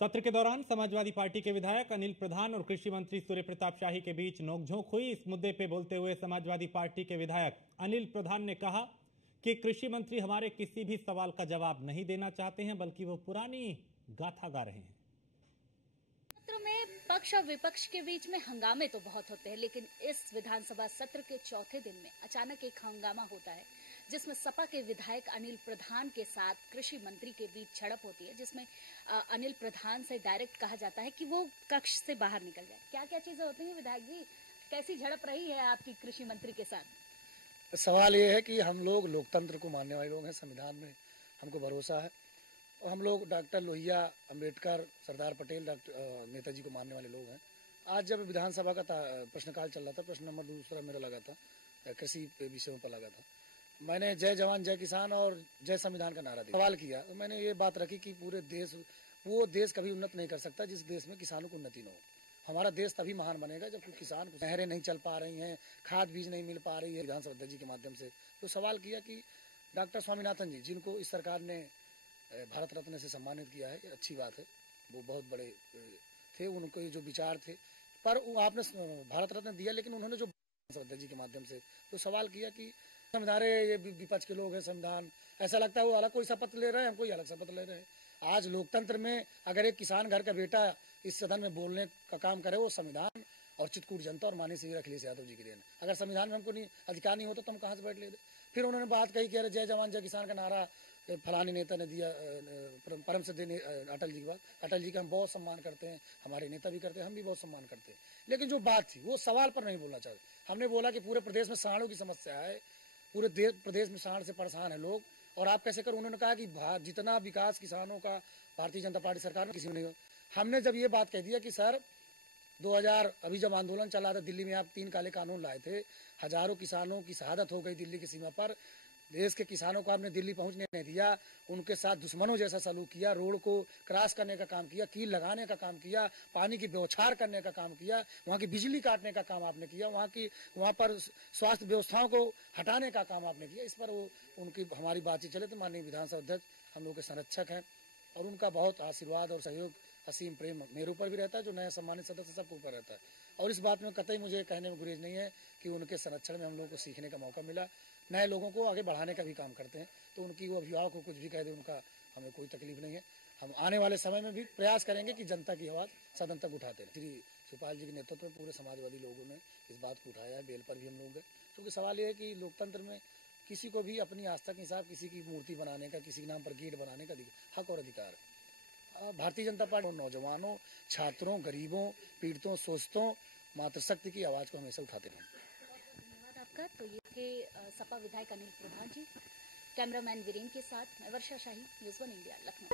सत्र के दौरान समाजवादी पार्टी के विधायक अनिल प्रधान और कृषि मंत्री सूर्य प्रताप शाही के बीच नोकझोंक हुई। इस मुद्दे पर बोलते हुए समाजवादी पार्टी के विधायक अनिल प्रधान ने कहा कि कृषि मंत्री हमारे किसी भी सवाल का जवाब नहीं देना चाहते हैं, बल्कि वो पुरानी गाथा गा रहे हैं। सत्र में पक्ष और विपक्ष के बीच में हंगामे तो बहुत होते हैं, लेकिन इस विधानसभा सत्र के चौथे दिन में अचानक एक हंगामा होता है जिसमें सपा के विधायक अनिल प्रधान के साथ कृषि मंत्री के बीच झड़प होती है, जिसमें अनिल प्रधान से डायरेक्ट कहा जाता है कि वो कक्ष से बाहर निकल जाए। क्या क्या चीजें होती हैं विधायक जी, कैसी झड़प रही है आपकी कृषि मंत्री के साथ? सवाल ये है कि हम लोग लोकतंत्र को मानने वाले लोग हैं, संविधान में हमको भरोसा है और हम लोग डॉक्टर लोहिया, अंबेडकर, सरदार पटेल, नेताजी को मानने वाले लोग हैं। आज जब विधानसभा का प्रश्नकाल चल रहा था, प्रश्न नंबर दूसरा मेरा लगा था, कृषि विषयों पर लगा था। मैंने जय जवान जय किसान और जय संविधान का नारा दिया। सवाल किया तो मैंने ये बात रखी कि पूरे देश, वो देश कभी उन्नत नहीं कर सकता जिस देश में किसानों को उन्नति न हो। हमारा देश तभी महान बनेगा जब किसान को नहरें नहीं चल पा रही हैं, खाद बीज नहीं मिल पा रही है। विधानसभा अध्यक्ष जी के माध्यम से तो सवाल किया कि डॉक्टर स्वामीनाथन जी, जिनको इस सरकार ने भारत रत्न से सम्मानित किया है, अच्छी बात है, वो बहुत बड़े थे, उनके जो विचार थे, पर आपने भारत रत्न दिया, लेकिन उन्होंने जो अध्यक्ष जी के माध्यम से तो सवाल किया कि संविधान, ये विपक्ष के लोग हैं, संविधान ऐसा लगता है वो अलग कोई शपथ ले रहे हैं, हम कोई अलग शपथ ले रहे हैं। आज लोकतंत्र में अगर एक किसान घर का बेटा इस सदन में बोलने का काम करे, वो संविधान और चित्रकूट जनता और माननीय श्री अखिलेश यादव जी के लिए। अगर संविधान में हमको नहीं अधिकार नहीं होता तो हम कहाँ से बैठ लेते। फिर उन्होंने बात कही कि अरे जय जवान जय किसान का नारा फलानी नेता ने दिया, परम श्रद्धेय अटल जी के बाद। अटल जी का हम बहुत सम्मान करते हैं, हमारे नेता भी करते हैं, हम भी बहुत सम्मान करते हैं, लेकिन जो बात थी वो सवाल पर नहीं बोलना चाहते। हमने बोला कि पूरे प्रदेश में सांडों की समस्या है, पूरे प्रदेश में सांड से परेशान है लोग, और आप कैसे करो। उन्होंने कहा कि जितना विकास किसानों का भारतीय जनता पार्टी सरकार में किसी में नहीं हो। हमने जब ये बात कह दिया कि सर 2000 अभी जब आंदोलन चला था दिल्ली में, आप 3 काले कानून लाए थे, हजारों किसानों की शहादत हो गई दिल्ली की सीमा पर, देश के किसानों को आपने दिल्ली पहुंचने नहीं दिया, उनके साथ दुश्मनों जैसा सलूक किया, रोड को क्रॉस करने का काम किया, कील लगाने का काम किया, पानी की बौछार करने का काम किया, वहाँ की बिजली काटने का काम आपने किया, वहाँ पर स्वास्थ्य व्यवस्थाओं को हटाने का काम आपने किया। इस पर वो उनकी हमारी बातचीत चले तो माननीय विधानसभा अध्यक्ष हम लोग के संरक्षक हैं और उनका बहुत आशीर्वाद और सहयोग, असीम प्रेम मेरे ऊपर भी रहता है, जो नया सम्मानित सदस्य सबके ऊपर रहता है। और इस बात में कतई मुझे कहने में गुरेज नहीं है कि उनके संरक्षण में हम लोगों को सीखने का मौका मिला, नए लोगों को आगे बढ़ाने का भी काम करते हैं, तो उनकी वो अभिभावक को कुछ भी कह दे, उनका हमें कोई तकलीफ नहीं है। हम आने वाले समय में भी प्रयास करेंगे कि जनता की आवाज़ सदन तक उठाते हैं। श्री शिवपाल जी के नेतृत्व में पूरे समाजवादी लोगों ने इस बात को उठाया है, बेल पर भी हम लोग गए, क्योंकि सवाल ये है कि लोकतंत्र में किसी को भी अपनी आस्था के हिसाब किसी की मूर्ति बनाने का, किसी के नाम पर गेट बनाने का हक और अधिकार है। भारतीय जनता पार्टी नौजवानों, छात्रों, गरीबों, पीड़ितों, शोषितों, मातृशक्ति की आवाज़ को हमेशा उठाते रहें। धन्यवाद आपका। तो ये थे सपा विधायक अनिल प्रधान जी। कैमरामैन वीरेन के साथ मैं वर्षा शाही, न्यूज़ 1 इंडिया, लखनऊ।